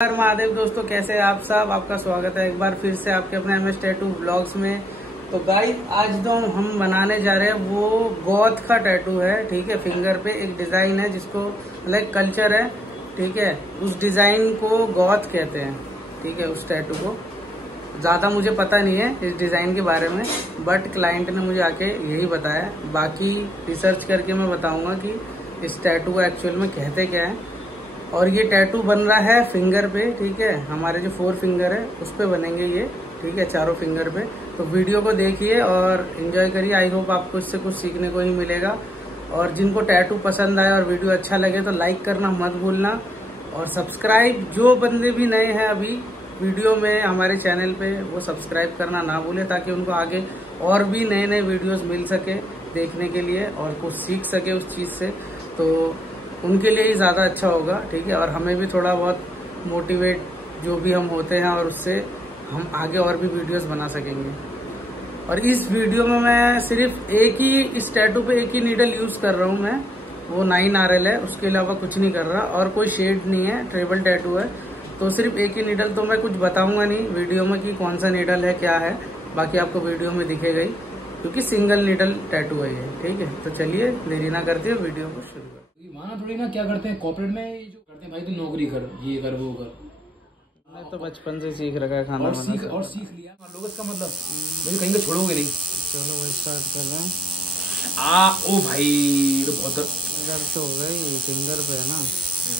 हर महादेव दोस्तों, कैसे हैं आप सब। आपका स्वागत है एक बार फिर से आपके अपने MS टैटू ब्लॉग्स में। तो गाइस, आज जो हम बनाने जा रहे हैं वो गॉथ का टैटू है। ठीक है, फिंगर पे एक डिजाइन है जिसको लाइक कल्चर है। ठीक है, उस डिजाइन को गॉथ कहते हैं। ठीक है, उस टैटू को ज्यादा मुझे पता नहीं है इस डिजाइन के बारे में, बट क्लाइंट ने मुझे आके यही बताया। बाकी रिसर्च करके मैं बताऊंगा कि इस टैटू को एक्चुअल में कहते क्या है। और ये टैटू बन रहा है फिंगर पे। ठीक है, हमारे जो 4 फिंगर है उस पे बनेंगे ये। ठीक है, चारों फिंगर पे। तो वीडियो को देखिए और एंजॉय करिए। आई होप आपको इससे कुछ सीखने को ही मिलेगा। और जिनको टैटू पसंद आए और वीडियो अच्छा लगे तो लाइक करना मत भूलना, और सब्सक्राइब, जो बंदे भी नए हैं अभी वीडियो में हमारे चैनल पे, वो सब्सक्राइब करना ना भूले, ताकि उनको आगे और भी नए नए वीडियोस मिल सके देखने के लिए और कुछ सीख सके उस चीज से। तो उनके लिए ही ज्यादा अच्छा होगा। ठीक है, और हमें भी थोड़ा बहुत मोटिवेट जो भी हम होते हैं, और उससे हम आगे और भी वीडियोस बना सकेंगे। और इस वीडियो में मैं सिर्फ एक ही, इस टैटू पे एक ही नीडल यूज कर रहा हूँ मैं, वो 9RL है। उसके अलावा कुछ नहीं कर रहा, और कोई शेड नहीं है, ट्रेबल टैटू है। तो सिर्फ एक ही नीडल। तो मैं कुछ बताऊंगा नहीं वीडियो में कि कौन सा नीडल है, क्या है। बाकी आपको वीडियो में दिखेगा ही, क्योंकि सिंगल नीडल टैटू है ये। ठीक है, तो चलिए देरी ना करते हुए वीडियो को शुरू करते। माना थोड़ी ना क्या करते हैं कॉर्पोरेट में, ये जो करते हैं भाई, तो नौकरी कर, ये कर, वो कर। मैं तो बचपन से सीख रखा है खाना और बनाना। सीख लिया मान लो, इसका मतलब मुझे कहीं का छोड़ोगे नहीं। चलो भाई, स्टार्ट कर रहे हैं। ओ भाई, तो बहुत दर्द तो हो गया, ये फिंगर पे है ना।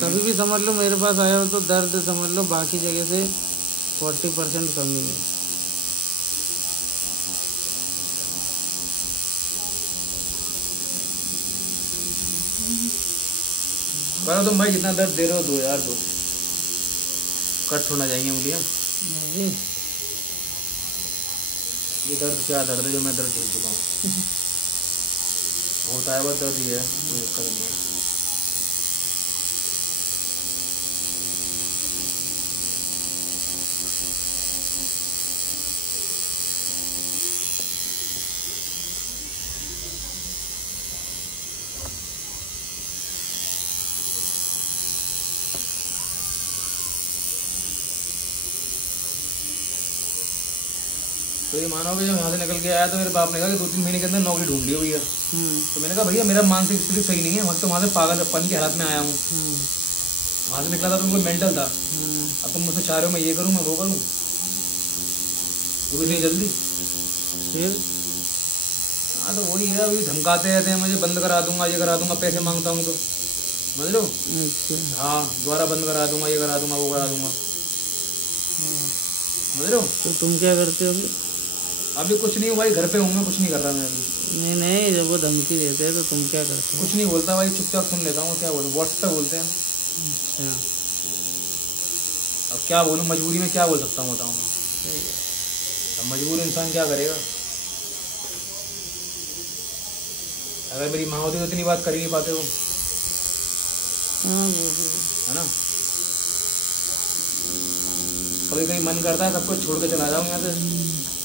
कभी भी समझ लो मेरे पास आया हो तो दर्द समझ लो बाकी जगह से 40% कमी है। करो तुम भाई, जितना दर्द दे रहे हो दो यार, दो। कट होना चाहिए उंगलियां। ये दर्द क्या दर्द है जो मैं दर्द झेल चुका हूँ। होता है वह दर्द ही है, कोई दिक्कत नहीं है। तो ये मानोगे, जब यहाँ से निकल के आया तो मेरे बाप ने कहा कि 2-3 महीने के अंदर नौकरी ढूंढ लियो भैया। तो मैंने कहा भैया मेरा मानसिक स्थिति सही नहीं है, वहाँ तो वहाँ से पागलपन की हालत में आया हूँ। वहाँ से निकला था तो उनको मेंटल था। अब तुम मुझसे चाह रहे हो मैं ये करूँ, मैं वो करूँ, वो भी नहीं जल्दी। फिर हाँ, तो वही है, अभी धमकाते रहते हैं मुझे, बंद करा दूंगा, ये करा दूंगा, पैसे मांगता हूँ तो, समझ लो। हाँ, दोबारा बंद करा दूंगा, ये करा दूंगा, वो करा दूंगा, समझ लो। तो तुम क्या करते हो अभी कुछ नहीं भाई, घर पे हूँ मैं, कुछ नहीं कर रहा मैं अभी। नहीं, जब वो धमकी देते हैं तो तुम क्या करते हो? कुछ नहीं बोलता भाई, चुपचाप सुन लेता हूँ। क्या बोलूँ, व्हाट्सएप पे बोलते हैं। अच्छा, अब क्या बोलूँ, मजबूरी में क्या बोल सकता हूँ बताऊँ। अब मजबूर इंसान क्या करेगा। अगर मेरी माँ होती तो इतनी बात कर ही नहीं पाते हो, है ना। कभी कभी मन करता है सबको छोड़ के चला जाऊँ यहाँ से।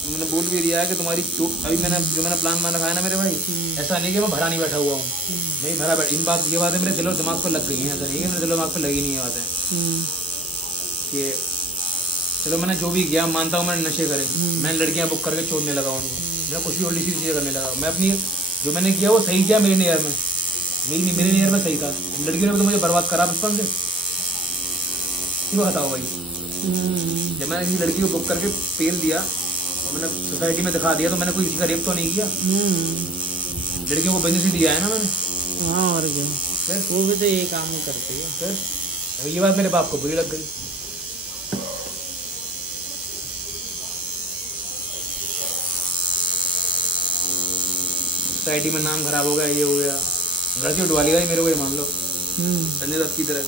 मैंने बोल भी दिया है कि तुम्हारी अभी मैंने प्लान मान रखा है ना मेरे भाई, ऐसा नहीं कि मैं भरा नहीं बैठा हुआ हूँ, नहीं भरा बैठ। ये बातें मेरे दिल और दिमाग पर लग गई हैं। ऐसा नहीं है मेरे दिल और दिमाग पर लगी नहीं है बातें कि चलो मैंने जो भी किया मानता हूँ, मैंने नशे करे, मैंने लड़कियां बुक करके छोड़ने लगा उनको, मैं कुछ भी उल्टी सीधी चीजें करने लगा। मैं अपनी जो मैंने किया वो सही किया मेरे नियर में, मेरे नियर में सही था। लड़कियों ने तो मुझे बर्बाद करा बचपन से, क्यों बताओ भाई। जब मैंने किसी लड़की को बुक करके पेल दिया, मैंने सोसाइटी में दिखा दिया, तो मैंने कोई किसी का रेप तो नहीं किया। लड़कियों को बिजनेस ही दिया है ना मैंने। हाँ, और क्या, फिर वो भी तो यही काम करती है। फिर ये बात मेरे बाप को बुरी लग गई। सोसाइटी में नाम खराब हो गया, ये हो गया, घर से उठवा लिया मेरे को, ये मान लो, संजय दत्त की तरह।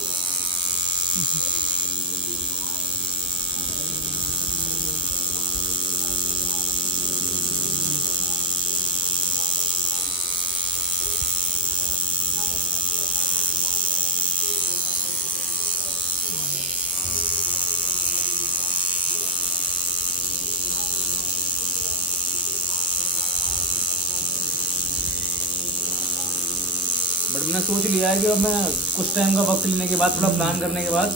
बट मैंने सोच लिया है कि अब मैं कुछ टाइम का वक्त लेने के बाद, थोड़ा प्लान करने के बाद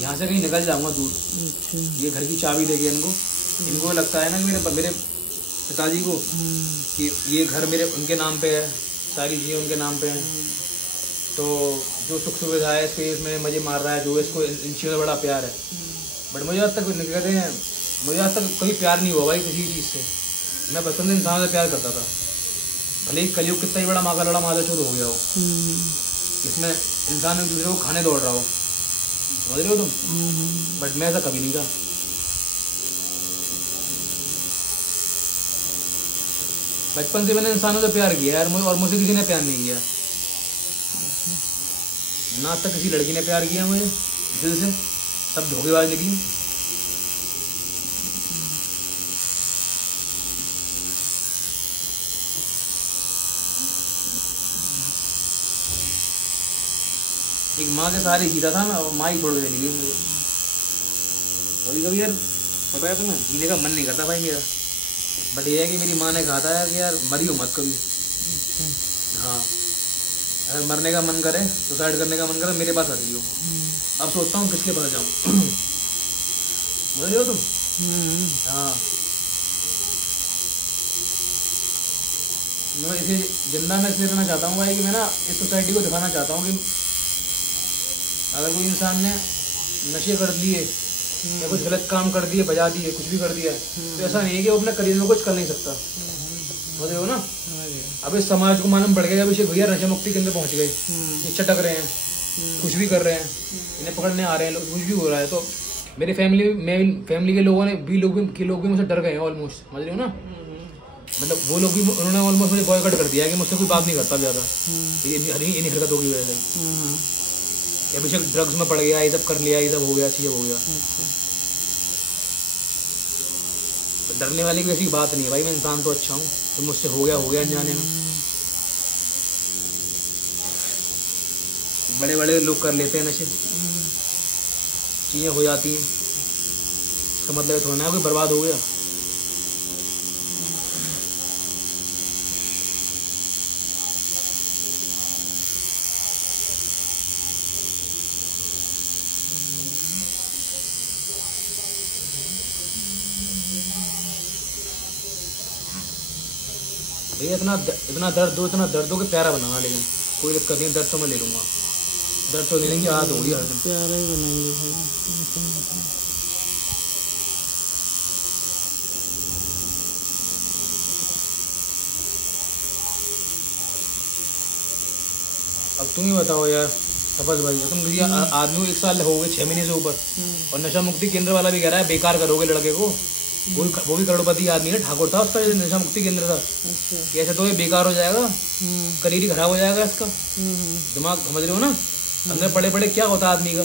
यहाँ से कहीं निकल जाऊंगा दूर। अच्छा। ये घर की चाबी देगी इनको। इनको लगता है ना कि मेरे पिताजी को कि ये घर मेरे उनके नाम पे है, सारी चीज़ें उनके नाम पे हैं, तो जो सुख सुविधा है इसके इसमें मजे मार रहा है, जो इसको इन चीज़ों में बड़ा प्यार है। बट मुझे आज तक कहते हैं, मुझे आज तक कोई प्यार नहीं हुआ भाई किसी चीज़ से। मैं बचपन से इंसान से प्यार करता था, भले ही कलयुग कितना ही बड़ा माँ का लड़ा माता चौथ हो गया हो, इसमें इंसान एक दूसरे को खाने दौड़ रहा हो, समझ रहे हो तुम। बट मैं ऐसा कभी नहीं था। बचपन से मैंने इंसानों से प्यार किया यार, और मुझसे किसी ने प्यार नहीं किया, ना तक किसी लड़की ने प्यार किया मुझे दिल से, सब धोखेबाज निकली। एक माँ के सहारे जीता था मैं, माँ ही छोड़ के चली गई मुझे। कभी कभी यार पता है तुम्हें, जीने का मन नहीं करता भाई मेरा, बट ये है कि मेरी माँ ने कहा था कि यार मरी हो मत कभी। हाँ, अगर मरने का मन करे, सुसाइड करने का मन करे, मेरे पास आ जाइयो। अब सोचता हूँ किसके पास जाऊँ। समझ रहे हो तुम। हाँ, मैं इसे जिंदा में इसलिए रहना चाहता हूँ भाई कि मैं ना इस सोसाइटी को दिखाना चाहता हूँ कि अगर कोई इंसान ने नशे कर दिए या कुछ गलत काम कर दिए, बजा दिए, कुछ भी कर दिया, तो ऐसा नहीं है कि वो अपने करियर में कुछ कर नहीं सकता। समझ रहे हो ना। अब इस समाज को मालूम पड़ गया अभिषेक भैया नशा मुक्ति केंद्र पहुंच गए, ये चटक रहे हैं, कुछ भी कर रहे हैं, इन्हें पकड़ने आ रहे हैं लोग, कुछ भी हो रहा है, तो मेरे फैमिली के लोगों ने लोग भी मुझसे डर गए हैं ऑलमोस्ट। समझ रहे हो ना। मतलब वो लोग भी उन्होंने ऑलमोस्ट मुझे बॉयकॉट कर दिया है कि मुझसे कोई बात नहीं करता ज़्यादा इन्हीं हरकतों की वजह से। अभिषेक ड्रग्स में पड़ गया, ये सब कर लिया, ये सब हो गया, चीज़ हो गया। तो डरने वाली कोई ऐसी बात नहीं है भाई, मैं इंसान तो अच्छा हूँ, तो मुझसे हो गया अनजाने में। बड़े बड़े लोग कर लेते हैं नशे, चीज़ें हो जाती हैं, तो मतलब थोड़ा ना कोई बर्बाद हो गया। भैया इतना दर्द हो के प्यारा बनाना, लेकिन कोई दिक्कत नहीं, दर्द तो मैं ले लूँगा, दर्द तो लेने की आदत होगी हर दिन। प्यारा ही बनाएंगे भाई। अब तुम ही बताओ यार तपस भाई, तुम किसी आदमी को 1 साल हो गए 6 महीने से ऊपर, और नशा मुक्ति केंद्र वाला भी कह रहा है बेकार करोगे लड़के को। वो भी करोड़पति आदमी है, ठाकुर था उसका नशा मुक्ति केंद्र था। कैसे तो ये बेकार हो जाएगा, करियर ही खराब हो जाएगा इसका, दिमाग। समझ रहे हो ना, अंदर पड़े पड़े क्या होता है आदमी का।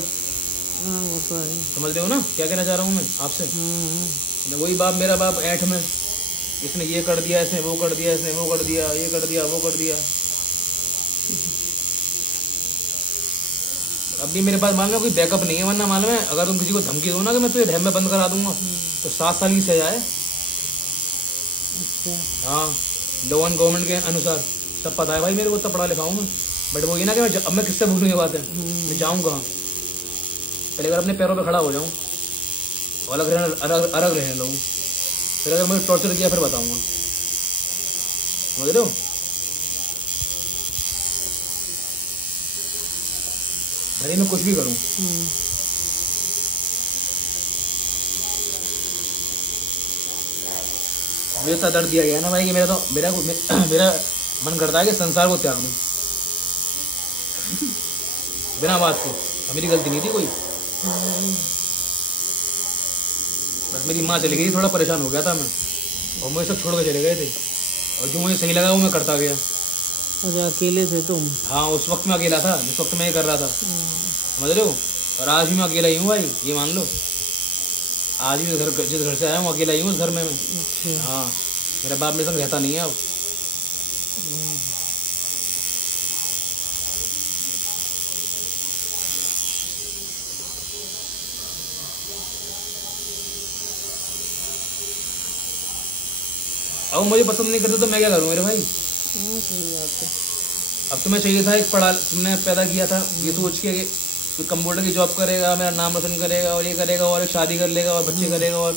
समझ रहे हो ना क्या कहना चाह रहा हूँ मैं आपसे। वही बाप, मेरा बाप ऐठ में, इसने ये कर दिया, इसने वो कर दिया, इसने वो कर दिया, ये कर दिया, वो कर दिया। अब भी मेरे पास मालूम है कोई बैकअप नहीं है, वरना मालूम है अगर तुम किसी को धमकी दो ना कि मैं तुझे डैम में बंद करा दूंगा, तो 7 साल की सजा है। हाँ, लॉ एंड गवर्नमेंट के अनुसार सब पता है भाई मेरे को, इतना पढ़ा लिखा हूँ मैं। बट वो ये ना कि अब मैं किससे भूलूँ ये बात है, मैं जाऊँ कहाँ। पहले अगर अपने पैरों पे खड़ा हो जाऊँ, अलग रहने लगूँ, फिर अगर मुझे टॉर्चर किया फिर बताऊँगा। समझ रहे हो। भले मैं कुछ भी करूँ, मुझे इतना दर्द दिया गया है ना भाई कि मेरा मन करता है कि संसार को त्याग दूं बिना बात के। मेरी गलती नहीं थी कोई, बस मेरी माँ चली गई, थोड़ा परेशान हो गया था मैं, और मुझे सब छोड़ के चले गए थे, और जो मुझे सही लगा वो मैं करता गया। अच्छा, अकेले थे तुम? हाँ, उस वक्त मैं अकेला था जिस वक्त मैं ये कर रहा था। समझ रहे हो। और आज भी मैं अकेला ही हूँ भाई, ये मान लो। आज भी जिस घर से आया हूँ अकेला ही हूँ उस घर में मैं। हाँ, मेरा बाप मेरे संग रहता नहीं है अब। अब मुझे पसंद नहीं करते तो मैं क्या करूँ मेरे भाई। सही बात है। अब तुम्हें चाहिए था एक तुमने पैदा किया था ये सोच के कोई कंप्यूटर की जॉब करेगा, मेरा नाम रोशन करेगा और ये करेगा और शादी कर लेगा और बच्चे करेगा और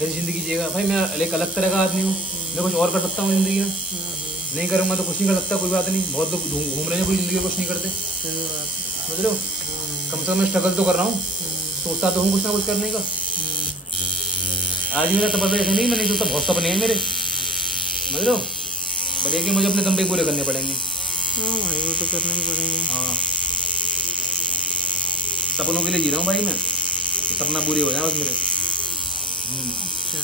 मेरी ज़िंदगी जिएगा। भाई मैं एक अलग तरह का आदमी हूँ, मैं कुछ और कर सकता हूँ ज़िंदगी में। नहीं करूँगा तो कुछ नहीं कर सकता, कोई बात नहीं। बहुत लोग घूम रहे हैं, कोई ज़िंदगी में कुछ नहीं करते, समझ लो। कम से कम मैं स्ट्रगल तो कर रहा हूँ, सोचता तो हूँ कुछ ना कुछ करने का। आज मेरा सपना ऐसे नहीं, मैंने सोचता बहुत सपने हैं मेरे, समझ लो। बट ये कि मुझे अपने दम पे पूरे करने पड़ेंगे। हाँ भाई वो तो करना ही पड़ेगा। हाँ, सपनों के लिए जी रहा हूँ भाई मैं, तो सपना पूरे हो जाए बस मेरे। अच्छा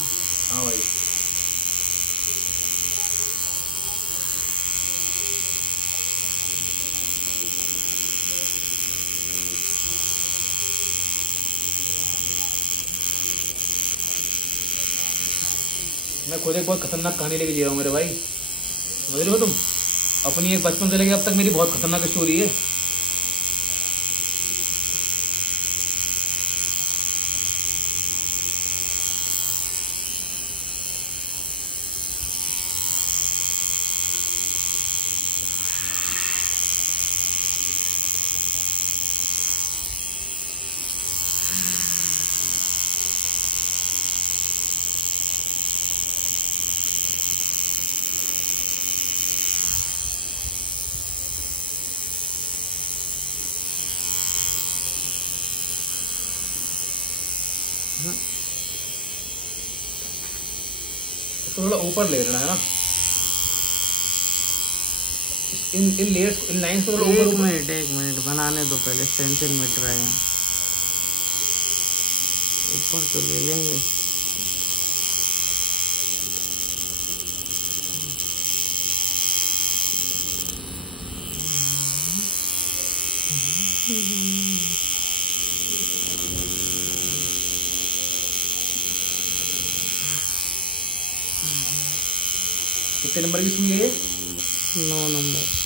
हाँ भाई। मैं खुद एक बहुत खतरनाक कहानी लेके जी रहा हूँ मेरे भाई, समझ रहे हो तुम। अपनी एक बचपन से लेके अब तक मेरी बहुत खतरनाक स्टोरी है। तो थोड़ा ऊपर ले लेना है ना, इन लेयर्स, इन लाइंस को थोड़ा ऊपर। एक मिनट बनाने दो पहले, स्टेंसिल मिट रहा है। ऊपर तो ले लेंगे। कितने नंबर की सुई है? 9 नंबर।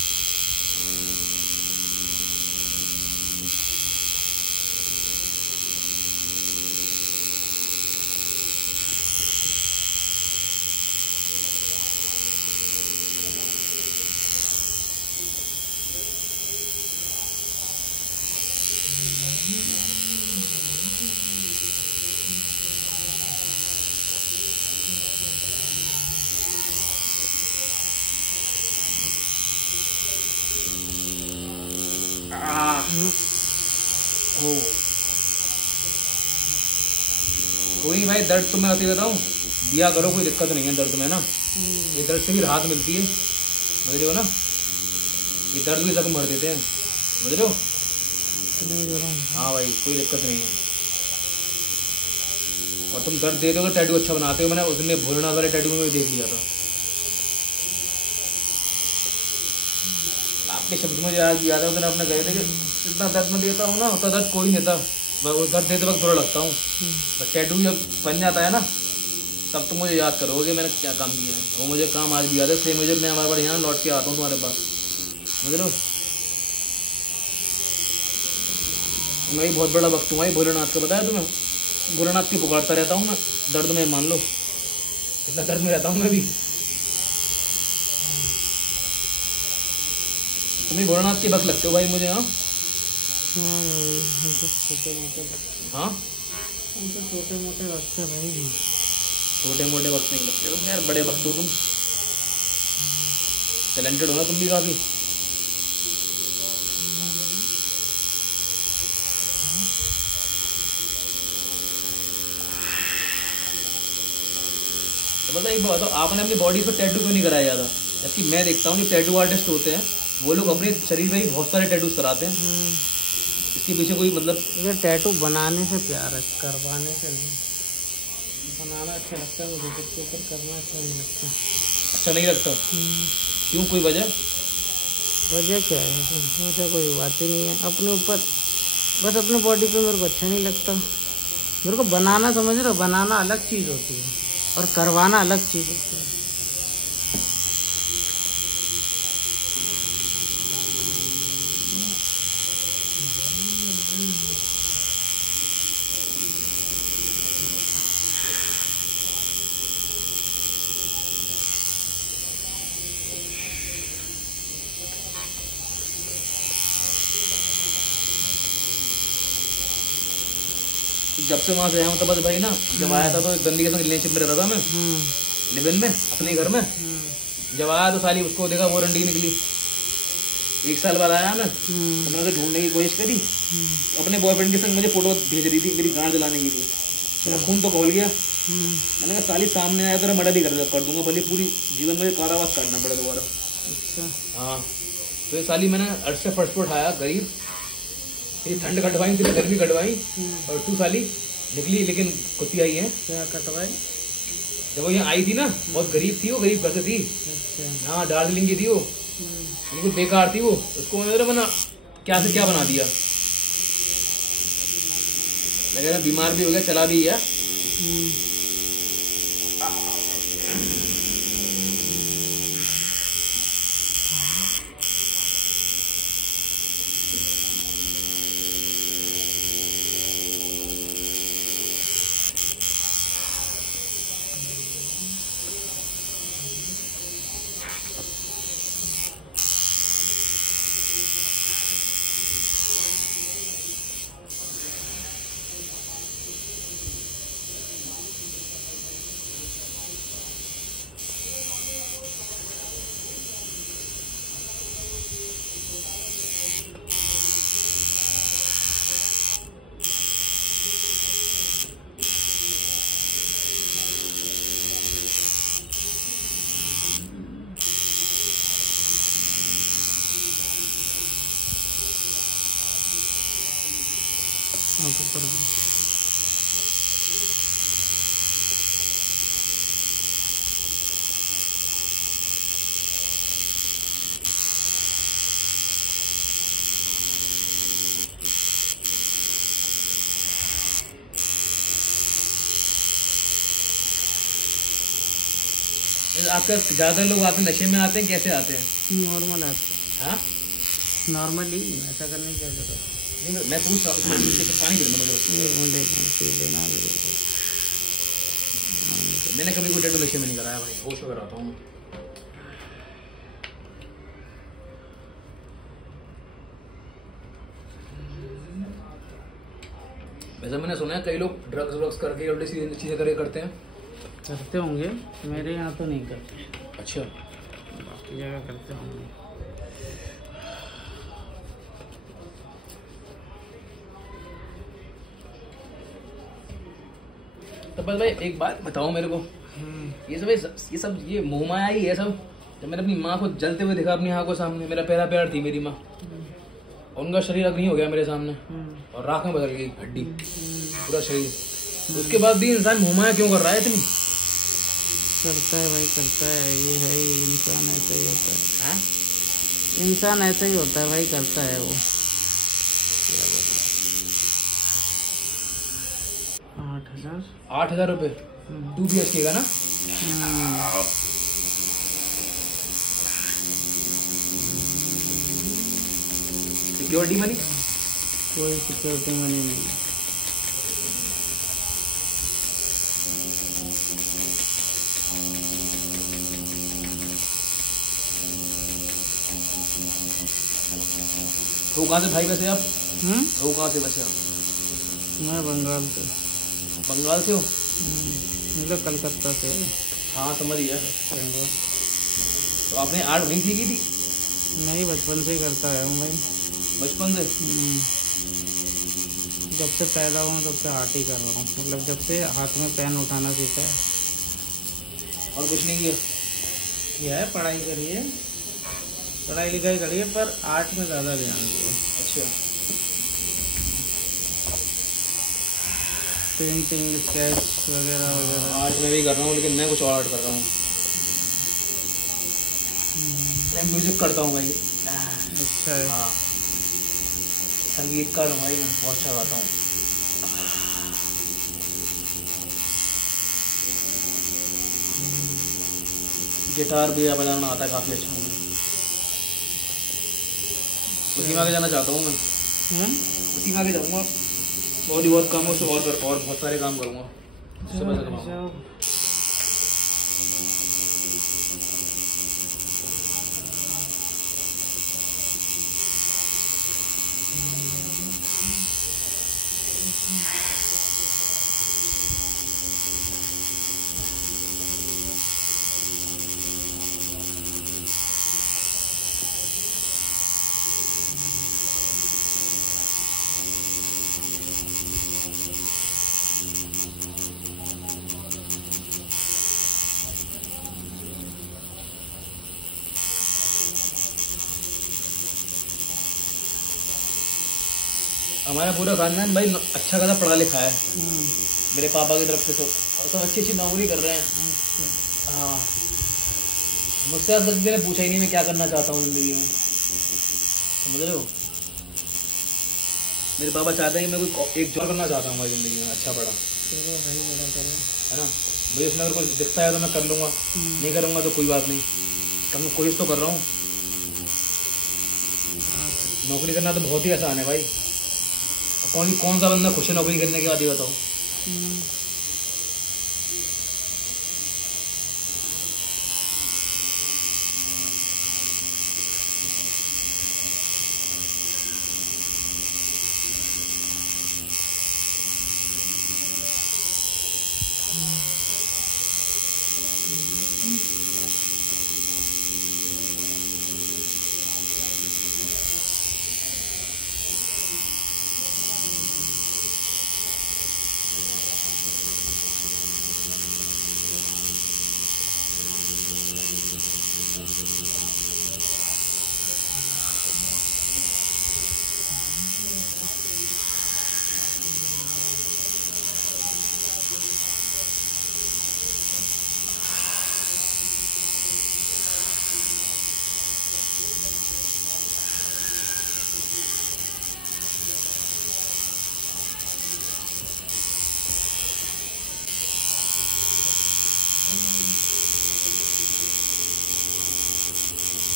ओ कोई नहीं भाई, दर्द तो मैं आती रहता हूँ, दिया करो, कोई दिक्कत नहीं है दर्द में ना। ये दर्द से भी राहत मिलती है, समझ रहे हो ना। ये दर्द भी जख्म भर देते हैं, समझ रहे हो। हाँ भाई कोई दिक्कत नहीं है। और तुम दर्द देते हो तो टैटू अच्छा बनाते हो। मैंने उसमें भोलेनाथ वाले टैटू में भी देख लिया था। आपके शब्द मुझे आज भी याद है, उस दिन आपने कहे थे कि जितना दर्द में देता हूँ ना उतना दर्द कोई नहीं था। मैं वो दर्द देते वक्त बुरा लगता हूँ, पर टैटू जब बन जाता है ना तब तुम मुझे याद करोगे मैंने क्या काम किया है। वो मुझे काम आज भी याद है, इसलिए मुझे मैं हमारे बार यहाँ लौट के आता हूँ तुम्हारे पास, समझ लो। मैं भी बहुत बड़ा भक्त हूँ भाई भोलेनाथ का, बताया तुम्हें। भोलेनाथ की पुकारता रहता हूँ मैं, दर्द में मान लो, इतना दर्द में रहता हूँ मैं भी। तुम्हें भोलेनाथ के भक्त लगते हो भाई मुझे। हाँ छोटे मोटे हाँ, हम तो छोटे मोटे लगते हैं भाई। छोटे मोटे वक्त नहीं लगते हो यार, बड़े वक्त हो तुम, टैलेंटेड हो ना तुम भी काफी। तो मतलब एक बात बताओ, आपने अपनी बॉडी पर टैटू क्यों नहीं कराया जाता? जबकि मैं देखता हूँ जो टैटू आर्टिस्ट होते हैं वो लोग अपने शरीर में ही बहुत सारे टैटूज कराते हैं। इसके पीछे कोई मतलब? ये टैटू बनाने से प्यार है, करवाने से नहीं। बनाना अच्छा लगता है मुझे, इसके ऊपर करना अच्छा नहीं लगता। अच्छा नहीं लगता? क्यों, कोई वजह? वजह क्या है? वजह कोई बात ही नहीं है। अपने ऊपर बस, अपने बॉडी पे मेरे को अच्छा नहीं लगता। मेरे को बनाना, समझ रहे हो, बनाना अलग चीज़ होती है और करवाना अलग चीज़ होती है। जब से वहाँ से आया हूँ तो बस भाई ना, जब आया था तो गंदी के संग रिलेशनशिप में रहता था मैं, लिव इन में अपने घर में। जब आया तो साली उसको देखा वारंटी निकली। 1 साल बाद आया मैं, तो मैंने उसे ढूंढने की कोशिश करी, अपने बॉयफ्रेंड के संग मुझे फोटो भेज रही थी मेरी गाड़ जलाने के लिए। मेरा खून तो खोल गया। मैंने कहा साली सामने आया तो मर्डर ही कर दूंगा, भले पूरी जीवन में कारावास काटना पड़े दोबारा। अच्छा। हाँ, तो ये साली मैंने अर्थ से फर्स्ट उठाया गरीब, ये ठंड कटवाई थी, गर्मी कटवाई, और तू साली निकली लेकिन कुत्ती आई है। क्या कटवाई? जब वो यहाँ आई थी ना, बहुत गरीब थी वो, गरीब घर से थी। अच्छा। हाँ, दार्जिलिंग की थी वो, बिल्कुल बेकार थी वो। उसको मैंने क्या से क्या बना दिया। मैं बीमार भी हो गया, चला भी गया। आपका ज्यादा लोग आते हैं नशे में आते हैं, कैसे आते हैं? नॉर्मल आते। हाँ, नॉर्मली ऐसा करने की क्या जरूरत? नहीं मैं पूछ रहा हूँ, पानी पीना मुझे। मैंने कभी कोई टैटू नशे में नहीं कराया भाई, होश वगैरह आता हूँ। वैसे मैंने सुना है कई लोग ड्रग्स व्रग्स करके उल्टी सीधी चीजें करते हैं। करते होंगे, मेरे यहाँ तो नहीं करते। अच्छा, बाकी जगह करते होंगे। तो बस भाई एक बात बताओ मेरे को, ये मोह माया ही है सब। जब मैंने अपनी माँ को जलते हुए देखा अपनी आँखों को सामने, मेरा पहला प्यार थी मेरी माँ, उनका शरीर अग्नि हो गया मेरे सामने और राख में बदल गई हड्डी, पूरा शरीर। उसके बाद भी इंसान मोह माया क्यों कर रहा है इतनी? करता है भाई, करता है, ये है ही, इंसान ऐसा ही होता है। हाँ? इंसान ऐसा ही होता है भाई, करता है वो। 8,000 रुपये 2 BHK का ना? Security money? कोई सिक्योरिटी मनी नहीं। वो कहाँ से भाई वैसे आप? वो कहाँ से वैसे आप? मैं बंगाल से। बंगाल से हो? मतलब कलकत्ता से। हाँ समझ गया। तो आपने आर्ट वहीं सीखी थी? नहीं, बचपन से ही करता है भाई। बचपन से? जब से पैदा हुआ तब से आर्ट ही कर रहा हूँ, मतलब जब से हाथ में पेन उठाना सीखा है। और कुछ नहीं किया? किया है, पढ़ाई करी है, पढ़ाई लिखाई करी है, पर आर्ट में ज़्यादा ध्यान दिया। अच्छा, पेंटिंग, स्केच वगैरह वगैरह। आर्ट में भी कर रहा हूँ, लेकिन मैं कुछ और आर्ट कर रहा हूँ। मैं म्यूजिक करता हूँ भाई। अच्छा है। हाँ, संगीतकार हूँ भाई, मैं बहुत अच्छा गाता हूँ। गिटार भी बजाना आता है काफ़ी अच्छा हूँ। उसी में आगे जाना चाहता हूँ मैं। उसी में आगे जाऊँगा, और ही बहुत काम हो, और बहुत सारे काम करूँगा, जिससे पैसा कमाऊँगा। हमारा पूरा खानदान भाई अच्छा खासा पढ़ा लिखा है। मेरे पापा की तरफ से सब अच्छी अच्छी नौकरी कर रहे हैं। हाँ, मुझसे आज तक किसी ने पूछा ही नहीं मैं क्या करना चाहता हूँ जिंदगी में, समझ रहे हो। मेरे पापा चाहते हैं कि मैं कोई एक जॉब करना चाहता हूँ भाई जिंदगी में, अच्छा पढ़ा, है ना। मुझे इसमें अगर कुछ दिखता है तो मैं कर लूँगा, नहीं करूँगा तो कोई बात नहीं, तो मैं कोशिश तो कर रहा हूँ। नौकरी करना तो बहुत ही आसान है भाई, कौन सा बंदा खुश है नौकरी करने के बाद, ये बताओ।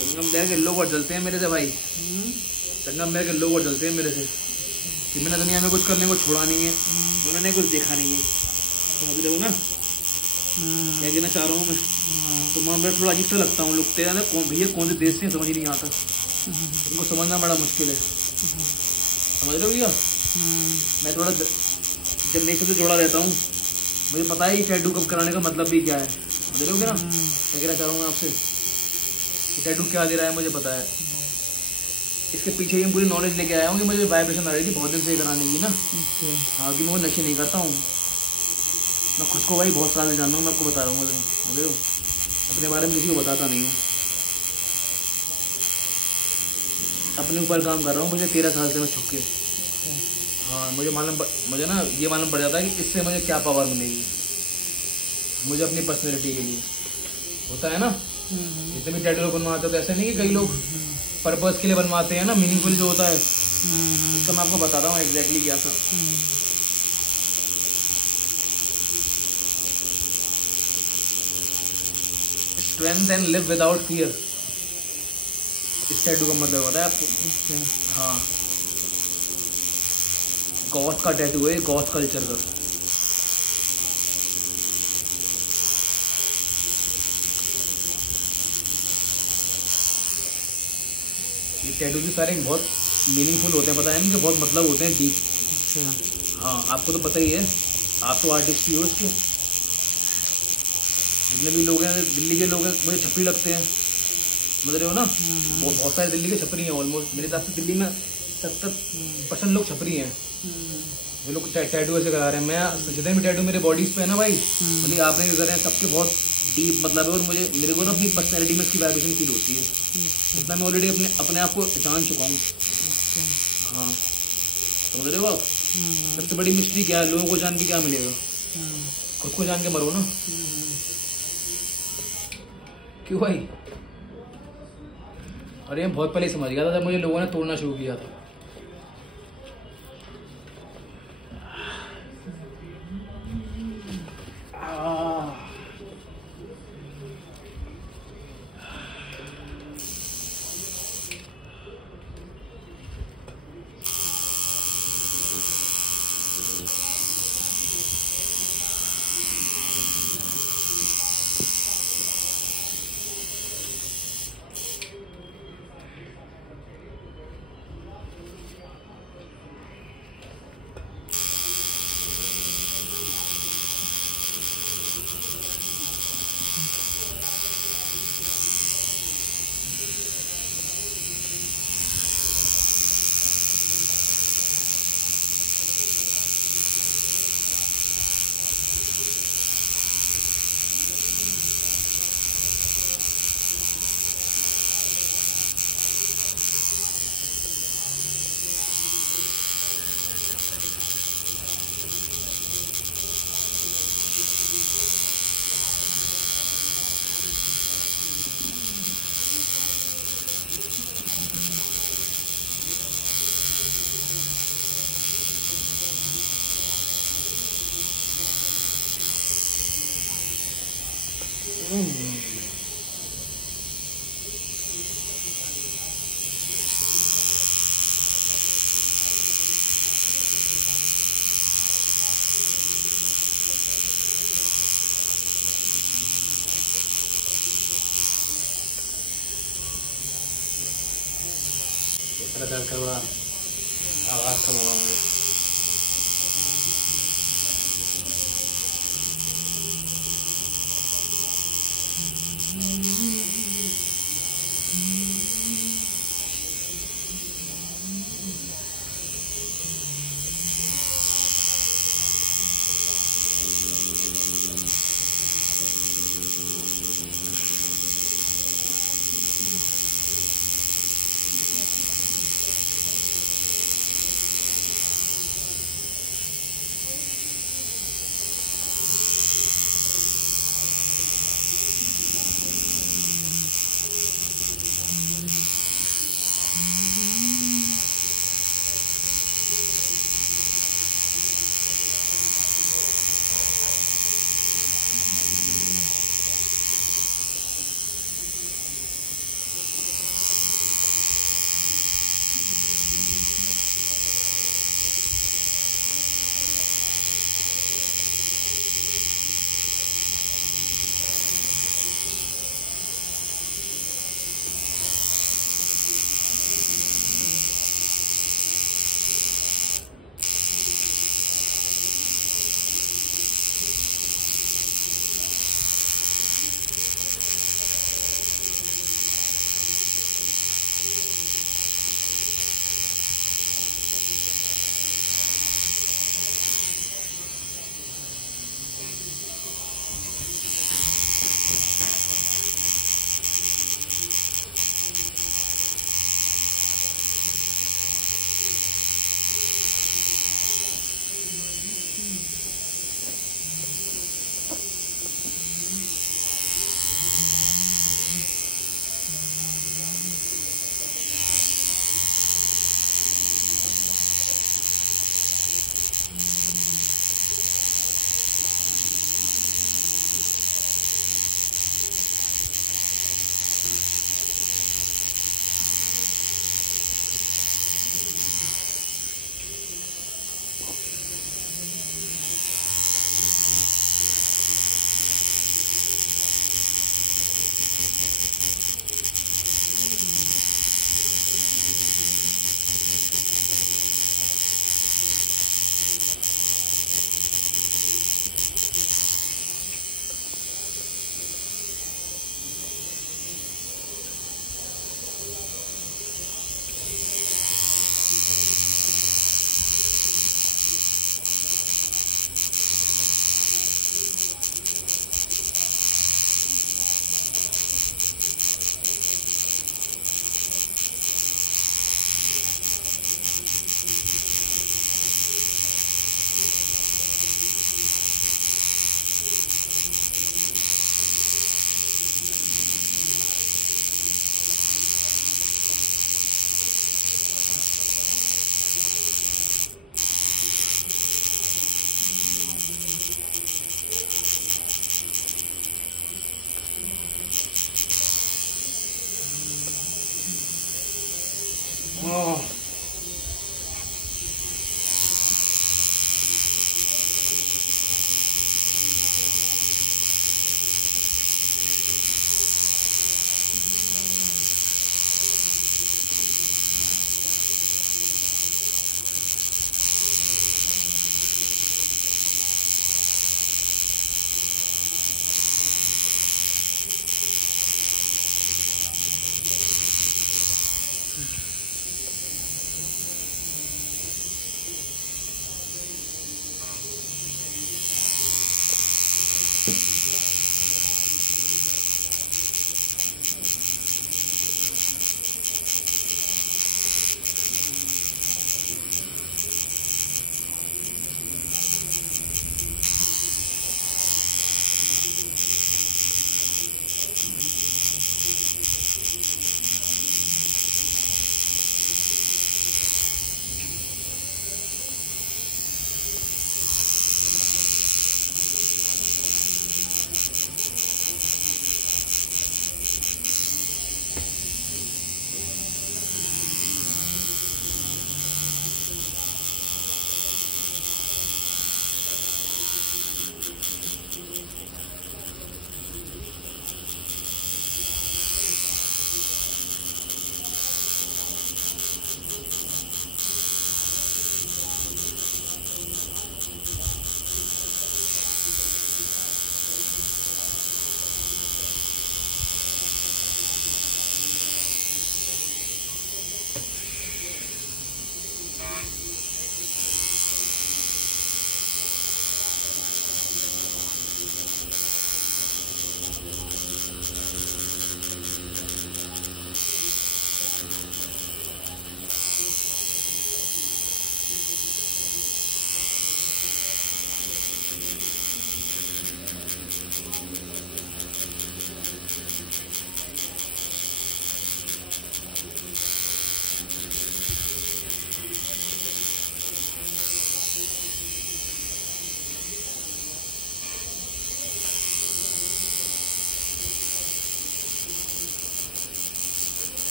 संगम देर के लोग और जलते हैं मेरे से भाई, संगम देर के लोग और जलते हैं मेरे से कि मैंने दुनिया में कुछ करने को छोड़ा नहीं है, उन्होंने कुछ देखा नहीं है, समझ रहे हो ना क्या कहना चाह रहा हूँ मैं। तो मैं थोड़ा अजीब सा लगता हूँ, लोग तेरा ना कौन भैया कौन से देश से समझ नहीं आता, उनको समझना बड़ा मुश्किल है, समझ रहे हो भैया। मैं थोड़ा जनरेशन से जुड़ा रहता हूँ, मुझे पता है ये टैटू कब कराने का मतलब भी क्या है, समझ रहे हो क्या ना क्या कहना चाह रहा हूँ मैं आपसे। टैटू क्या दे रहा है मुझे पता है, इसके पीछे ही पूरी नॉलेज लेके आया हूँ कि मुझे वाइब्रेशन आ रही थी बहुत दिन से कराने की ना। हाँ कि मैं वो नशे नहीं करता हूँ, मैं खुद को भाई बहुत साल से जानता हूँ, मैं आपको बता रहा हूँ, मुझे अपने बारे में किसी को बताता नहीं हूँ, अपने ऊपर काम कर रहा हूँ। मुझे 13 साल से मैं छुप के, हाँ मुझे ना ये मालूम पड़ जाता है कि इससे मुझे क्या पावर मिलेगी, मुझे अपनी पर्सनैलिटी के लिए होता है ना। जितने भी टैटू बनवाते हो तो ऐसा नहीं कि कई लोग पर्पस के लिए बनवाते हैं ना, मीनिंगफुल जो होता है, इसका मैं आपको बताता हूँ एग्जैक्टली क्या था। Strength and live without fear, इस टैटू का मतलब होता है आपको। हाँ, गॉथ का टैटू है, गॉथ कल्चर का। ये टैटू भी सारे बहुत मीनिंगफुल होते हैं, पता है इनके बहुत मतलब होते हैं डीप। हाँ आपको तो पता ही है, आप तो आर्टिस्ट ही हो उसके। जितने भी लोग हैं दिल्ली के लोग हैं मुझे छपरी लगते हैं, समझ रहे हो ना। बहुत सारे दिल्ली के छपरी हैं, ऑलमोस्ट मेरे हिसाब से दिल्ली में 70% लोग छपरी हैं। ये लोग टैटू ऐसे करा रहे हैं। मैं जितने भी टैटू मेरे बॉडीज पे है ना भाई, मतलब आपने जो करे हैं सबके बहुत डीप मतलब है, और मेरे को ना अपनी पर्सनैलिटी में इसकी वाइब्रेशन फील होती है। इतना मैं ऑलरेडी अपने आप को जान चुका हूँ। हाँ समझ रहे हो आप। सबसे बड़ी मिस्ट्री क्या है, लोगों को जान के क्या मिलेगा, खुद को जान के मरो ना। क्यों भाई? अरे मैं बहुत पहले समझ गया था जब मुझे लोगों ने तोड़ना शुरू किया था। दर्द कर बड़ा आवाज कम होगा मुझे।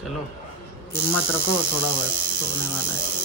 चलो हिम्मत रखो, थोड़ा बस होने वाला है।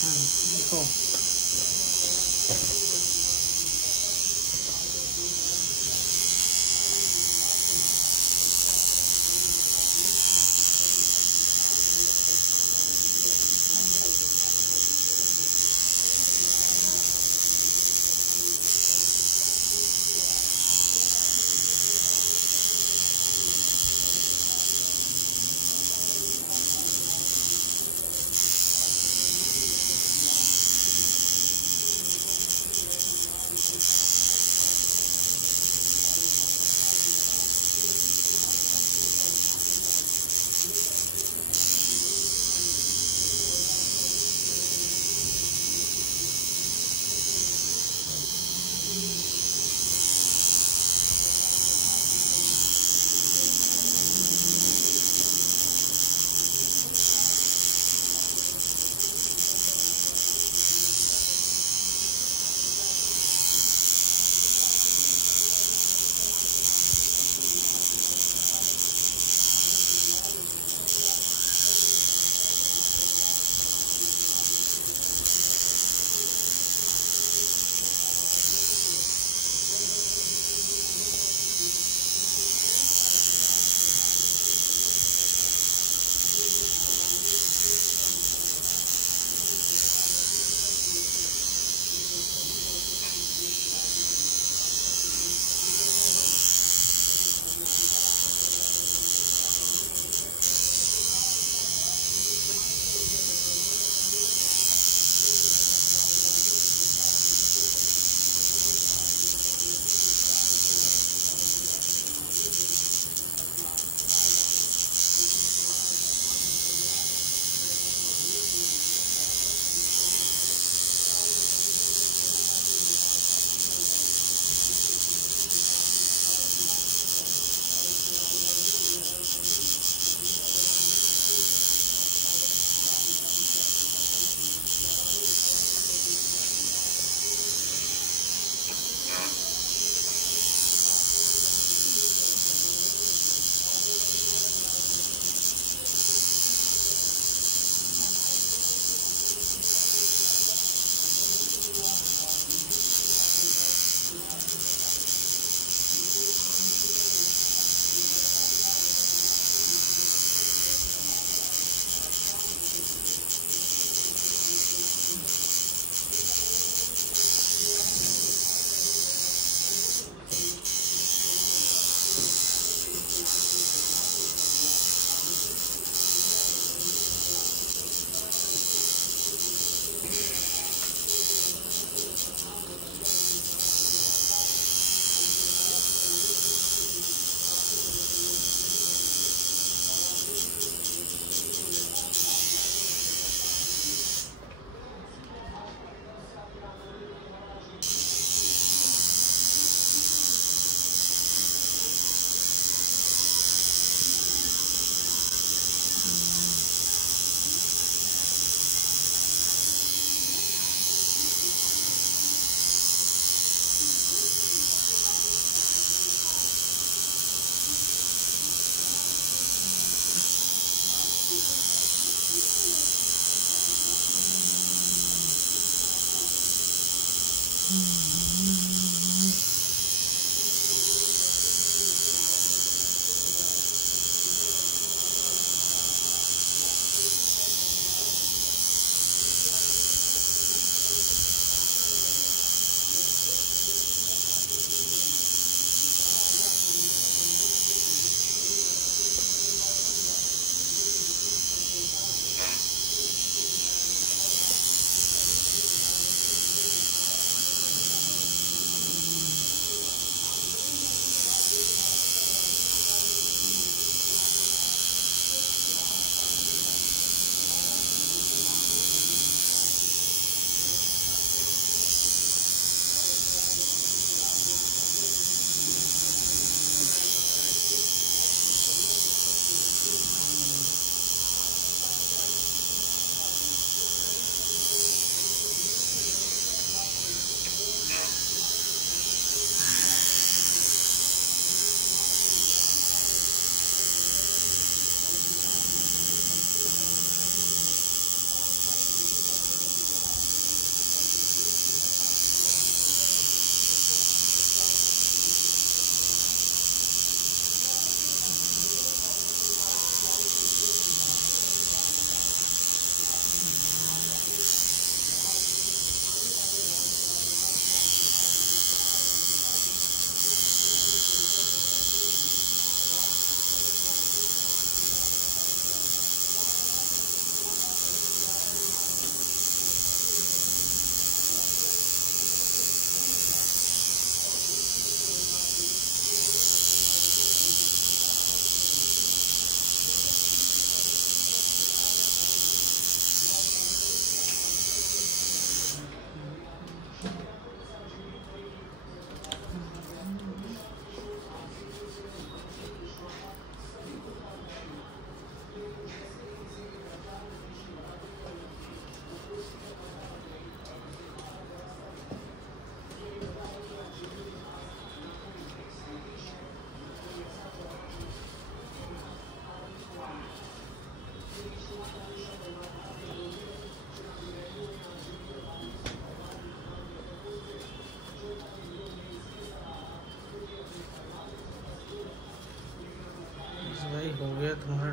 देखो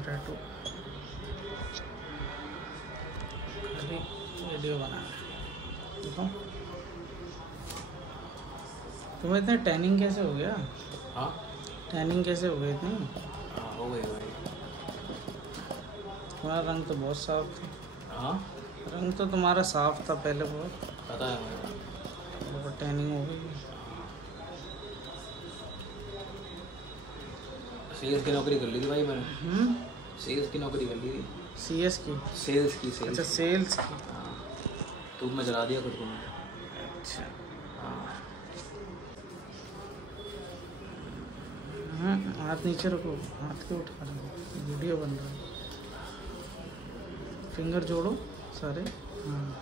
टैटू, अभी वीडियो बनाना है। देखो तुम्हें इतने टैनिंग कैसे हो गया? हाँ टैनिंग कैसे हो गई इतनी? हाँ हो गई भाई। तुम्हारा रंग तो बहुत साफ था। हाँ रंग तो तुम्हारा साफ था पहले बहुत, पता है मुझे। बहुत टैनिंग हो गई। सेल्स की नौकरी कर ली थी भाई मैंने। सेल्स की नौकरी कर ली थी। CS की? सेल्स की अच्छा सेल्स की। हाँ तो मैं चला दिया खुद को मैंने। अच्छा हाँ हाथ नीचे रखो, हाथ क्यों उठा रहे हो? वीडियो बन रहा है। फिंगर जोड़ो सारे। हाँ